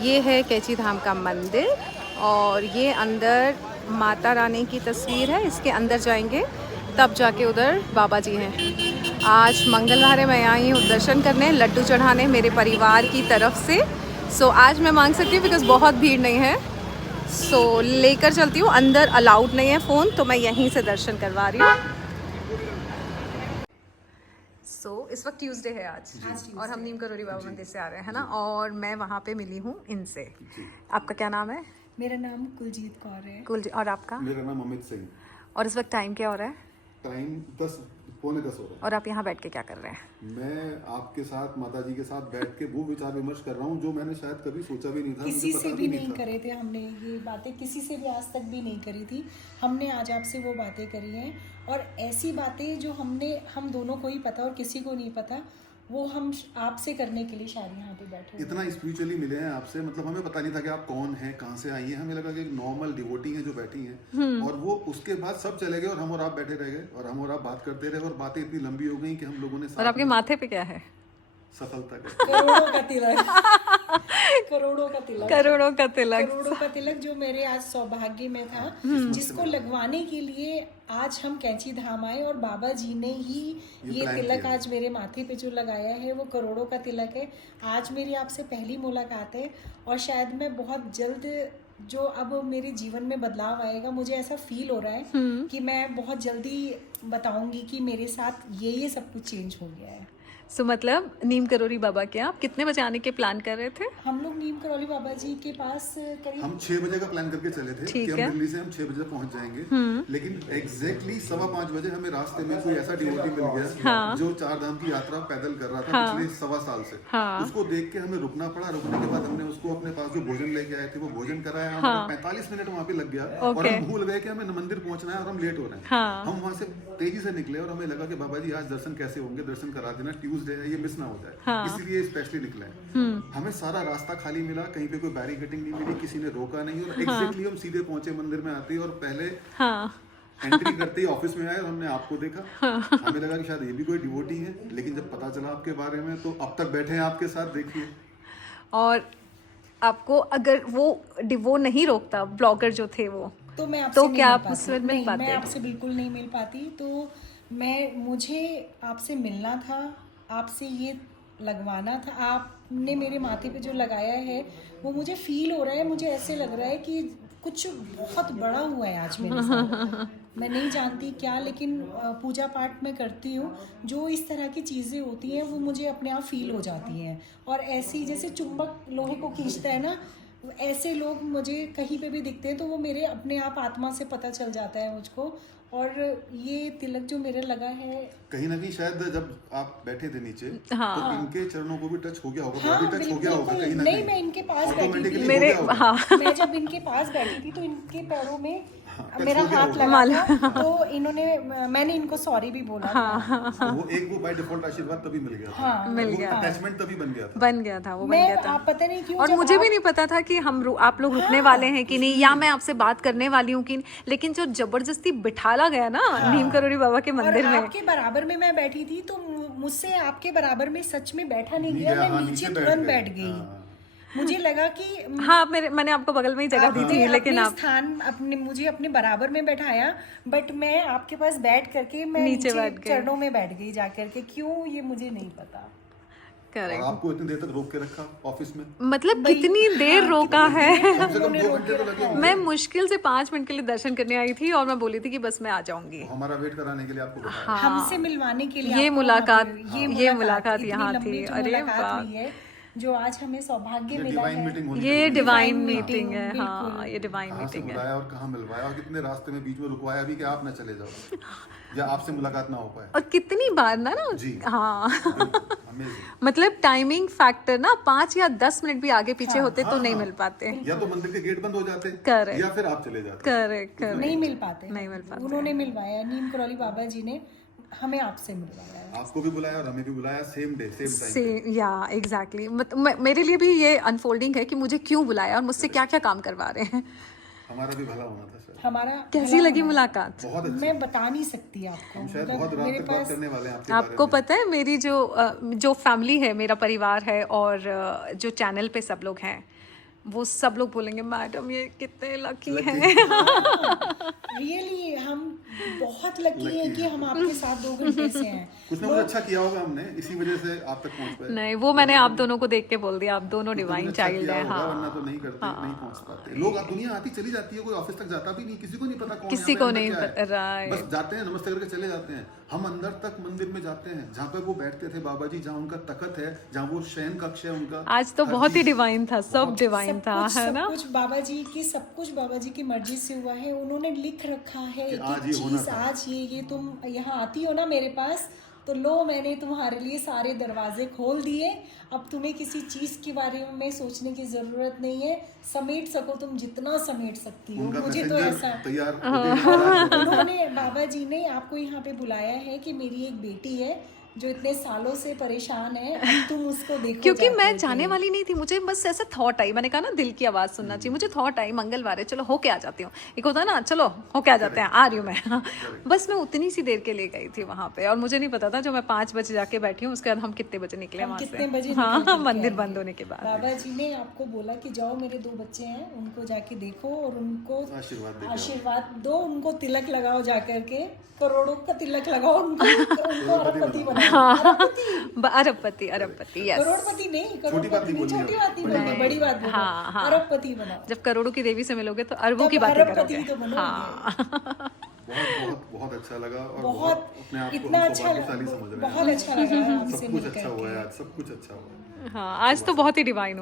ये है कैची धाम का मंदिर और ये अंदर माता रानी की तस्वीर है। इसके अंदर जाएंगे तब जाके उधर बाबा जी हैं। आज मंगलवार है, मैं आई हूँ दर्शन करने, लड्डू चढ़ाने मेरे परिवार की तरफ से। सो आज मैं मांग सकती हूँ बिकॉज़ बहुत भीड़ नहीं है। सो लेकर चलती हूँ, अंदर अलाउड नहीं है फ़ोन, तो मैं यहीं से दर्शन करवा रही हूँ। इस वक्त ट्यूसडे है आज और हम नीम करोली बाबा मंदिर से आ रहे हैं ना, और मैं वहाँ पे मिली हूँ इनसे। आपका क्या नाम है? मेरा नाम कुलजीत कौर है। कुलजीत। और आपका? मेरा नाम अमित सिंह। और इस वक्त टाइम क्या हो रहा है? टाइम 10 पौने 10 हो रहा है। और आप यहाँ बैठ के क्या कर रहे हैं? मैं आपके साथ माता जी के साथ बैठ के वो विचार विमर्श कर रहा हूँ जो मैंने शायद कभी सोचा भी नहीं था, किसी से भी नहीं करे थे हमने ये बातें, किसी से भी आज तक भी नहीं करी थी। हमने आज आपसे वो बातें करी हैं, और ऐसी बातें जो हम दोनों को ही पता और किसी को नहीं पता, वो हम आपसे करने के लिए शायद यहाँ पे बैठे। इतना स्पिरिचुअली मिले हैं आपसे, मतलब हमें पता नहीं था कि आप कौन हैं, कहाँ से आई हैं। हमें लगा कि एक नॉर्मल डिवोटी हैं जो बैठी हैं, और वो उसके बाद सब चले गए और हम और आप बैठे रह गए और हम और आप बात करते रहे, और बातें इतनी लंबी हो गई कि हम लोगों ने और आपके माथे पे क्या है? सफलता का करोड़ों का तिलक। करोड़ों का तिलक। करोड़ों का तिलक। करोड़ों का तिलक जो मेरे आज सौभाग्य में था, जिसको लगवाने के लिए आज हम कैची धाम आए, और बाबा जी ने ही ये तिलक आज मेरे माथे पे जो लगाया है वो करोड़ों का तिलक है। आज मेरी आपसे पहली मुलाकात है, और शायद मैं बहुत जल्द जो अब मेरे जीवन में बदलाव आएगा, मुझे ऐसा फील हो रहा है कि मैं बहुत जल्दी बताऊंगी कि मेरे साथ ये सब कुछ चेंज हो गया है। सो मतलब नीम करोली बाबा के आप कितने बजे आने के प्लान कर रहे थे? हम लोग नीम करोली बाबा जी के पास करीब हम 6 बजे का प्लान करके चले थे कि हम दिल्ली से हम 6 बजे पहुंच जाएंगे, लेकिन एग्जैक्टली 5:15 बजे हमें रास्ते में कोई ऐसा डिवोटी मिल गया जो 4 धाम की यात्रा पैदल कर रहा था पिछले 1.25 साल से। उसको देख के हमें रुकना पड़ा। रुकने के बाद हमने उसको अपने पास जो भोजन लेके आए थे वो भोजन कराया। हमें 45 मिनट वहाँ पे लग गया, और हम भूल गए कि हमें मंदिर पहुंचना है और हम लेट हो रहे हैं। हम वहाँ से तेजी से निकले और हमें लगा कि बाबा जी आज दर्शन कैसे होंगे, दर्शन करा देना, ट्यूसडे है, ये मिस ना हो जाए, इसलिए स्पेशली निकले हैं। हमें सारा रास्ता खाली मिला, कहीं पे कोई बैरिकेडिंग नहीं मिली, किसी ने रोका नहीं, और एग्जैक्टली हम सीधे पहुंचे मंदिर में आते ही, और पहले एंट्री करते ही ऑफिस में आए और हमने आपको देखा। हमें लगा कि शायद ये भी कोई डिवोटी है, लेकिन जब पता चला आपके बारे में तो अब तक बैठे हैं आपके साथ, देखिए। और आपको अगर वो नहीं रोकता, ब्लॉगर जो थे वो, तो मैं आपसे तो क्या आप उससे मिल पाते? मैं आपसे बिल्कुल नहीं मिल पाती। तो मुझे आपसे मिलना था, आपसे ये लगवाना था। आपने मेरे माथे पे जो लगाया है वो मुझे फील हो रहा है, मुझे ऐसे लग रहा है कि कुछ बहुत बड़ा हुआ है आज मेरे साथ। मैं नहीं जानती क्या, लेकिन पूजा पाठ में करती हूँ, जो इस तरह की चीज़ें होती हैं वो मुझे अपने आप फील हो जाती हैं। और ऐसी जैसे चुंबक लोहे को खींचता है ना, ऐसे लोग मुझे कहीं पे भी दिखते हैं तो वो मेरे अपने आप आत्मा से पता चल जाता है मुझको। और ये तिलक जो मेरे लगा है, कहीं ना कहीं शायद जब आप बैठे थे नीचे तो इनके चरणों को भी टच हो गया होगा, टच हो गया होगा कहीं ना कहीं। मैं इनके पास बैठी थी, मैं जब इनके पास बैठी थी तो इनके पैरों में मेरा हाथ लगा था, तो मैंने इनको सॉरी भी बोला था। वो बाय डिफॉल्ट आशीर्वाद तभी मिल गया था। मिल गया, अटैचमेंट तभी बन गया था। वो बन गया था। आप पता नहीं क्यों, और मुझे भी नहीं पता था कि आप लोग रुकने वाले हैं कि नहीं, या मैं आपसे बात करने वाली हूँ कि, लेकिन जो जबरदस्ती बिठाला गया ना नीम करोली बाबा के मंदिर में, आपके बराबर में मैं बैठी थी, तो मुझसे आपके बराबर में सच में बैठा नहीं गया, मैं नीचे तुरंत बैठ गई। मुझे लगा कि मैंने आपको बगल में ही जगह दी थी, लेकिन आप मुझे अपने बराबर में बैठाया, बट मैं आपके पास बैठ करके मैं नीचे चरणों में बैठ गई जाकर के। क्यों, ये मुझे नहीं पता। और आपको इतनी देर तक रोक के रखा ऑफिस में, मतलब कितनी देर रोका है? कम से कम 2 घंटे तो लगे होंगे। मैं मुश्किल से 5 मिनट के लिए दर्शन करने आई थी, और मैं बोली थी कि बस मैं आ जाऊंगी। हमारा वेट कराने के लिए आपको बताया। हमसे मिलवाने के लिए ये मुलाकात यहाँ थी। अरे वाह, जो आज हमें सौभाग्य मिला है। ये डिवाइन मीटिंग है। हाँ, ये डिवाइन मीटिंग है। और कहाँ मिलवाया, और कितने रास्ते में बीच में रुकवाया भी कि आप ना चले जाओ या आपसे मुलाकात ना हो पाए, और कितनी बार ना जी। हाँ मतलब टाइमिंग फैक्टर ना, 5 या 10 मिनट भी आगे पीछे होते तो नहीं मिल पाते, या तो मंदिर के गेट बंद हो जाते, या फिर आप चले जाते। करेक्ट, नहीं मिल पाते। उन्होंने मिलवाया, नीम करोली बाबा जी ने हमें आपसे मिलवाया, आपको भी बुलाया और हमें भी बुलाया, सेम डे सेम टाइम। या एग्जैक्टली। मेरे लिए भी ये अनफोल्डिंग है कि मुझे क्यों बुलाया और मुझसे क्या क्या काम करवा रहे हैं। हमारा भी भला होना था सर। हमारा कैसी लगी मुलाकात? बहुत अच्छी। मैं बता नहीं सकती आपको, शायद बहुत रात तक बात करने वाले हैं आपके आपको पता है, मेरी जो फैमिली है, मेरा परिवार है, और जो चैनल पे सब लोग हैं, वो सब लोग बोलेंगे मैडम ये कितने लकी हैं। रियली हम बहुत लकी हैं कि हम आपके साथ 2 घंटे से हैं। कुछ ना कुछ अच्छा किया होगा हमने, इसी वजह से आप तक पहुंच पाए। नहीं, वो मैंने आप दोनों को देख के बोल दिया, आप दोनों डिवाइन चाइल्ड है। हाँ, वरना तो नहीं करते, नहीं पहुंच पाते लोग। दुनिया आती चली जाती है, कोई ऑफिस तक जाता भी नहीं, किसी को नहीं पता कौन किसी को नहीं पता, राइट। बस जाते हैं, नमस्ते करके चले जाते हैं। हम अंदर तक मंदिर में जाते हैं जहाँ पे वो बैठते थे बाबा जी, जहाँ उनका तखत है, जहाँ वो शयन कक्ष है उनका। आज तो बहुत ही डिवाइन था, सब डिवाइन था, है ना। सब कुछ बाबा जी की, सब कुछ बाबा जी की मर्जी से हुआ है। उन्होंने लिख रखा है कि आज ये होना था। आज ये तुम यहाँ आती हो ना मेरे पास, तो लो मैंने तुम्हारे लिए सारे दरवाजे खोल दिए। अब तुम्हें किसी चीज के बारे में सोचने की जरूरत नहीं है, समेट सको तुम जितना समेट सकती हो। मुझे तो ऐसा तैयार उन्होंने, बाबा जी ने आपको यहाँ पे बुलाया है कि मेरी एक बेटी है जो इतने सालों से परेशान है, अब तुम उसको देखो। क्योंकि मैं जाने वाली नहीं थी, मुझे बस ऐसा थॉट आई, मैंने कहा ना दिल की आवाज़ सुनना चाहिए, मुझे थॉट आई मंगलवार है, चलो होके आ जाती हूँ। एक होता है ना, चलो होके आ जाते हैं, आ रही हूँ मैं। बस मैं उतनी सी देर के लिए गई थी वहाँ पे, और मुझे नहीं पता था जो मैं 5 बजे जाके बैठी हूँ, उसके बाद हम कितने बजे निकले वहाँ से। हाँ, मंदिर बंद होने के बाद बाबा जी ने आपको बोला कि जाओ, मेरे 2 बच्चे हैं, उनको जाके देखो और उनको आशीर्वाद दो, उनको तिलक लगाओ, जाकर के करोड़ों का तिलक लगाओ, उनको अरबपति बनाओ। अरबपति, यस। करोड़पति नहीं, छोटी बात नहीं, बड़ी बात बोलो। हाँ, अरबपति बनाओ। जब करोड़ों की देवी से मिलोगे तो अरबों की बातें करोगे। हाँ, बहुत अच्छा लगा, और बहुत अपने आप को इतना अच्छा, भाग्यशाली समझ रहे हैं। बहुत अच्छा लगा आपसे सब कुछ मिलकर अच्छा हुआ के। है आज, सब कुछ अच्छा हुआ है। हाँ, आज तो बहुत ही डिवाइन हुआ।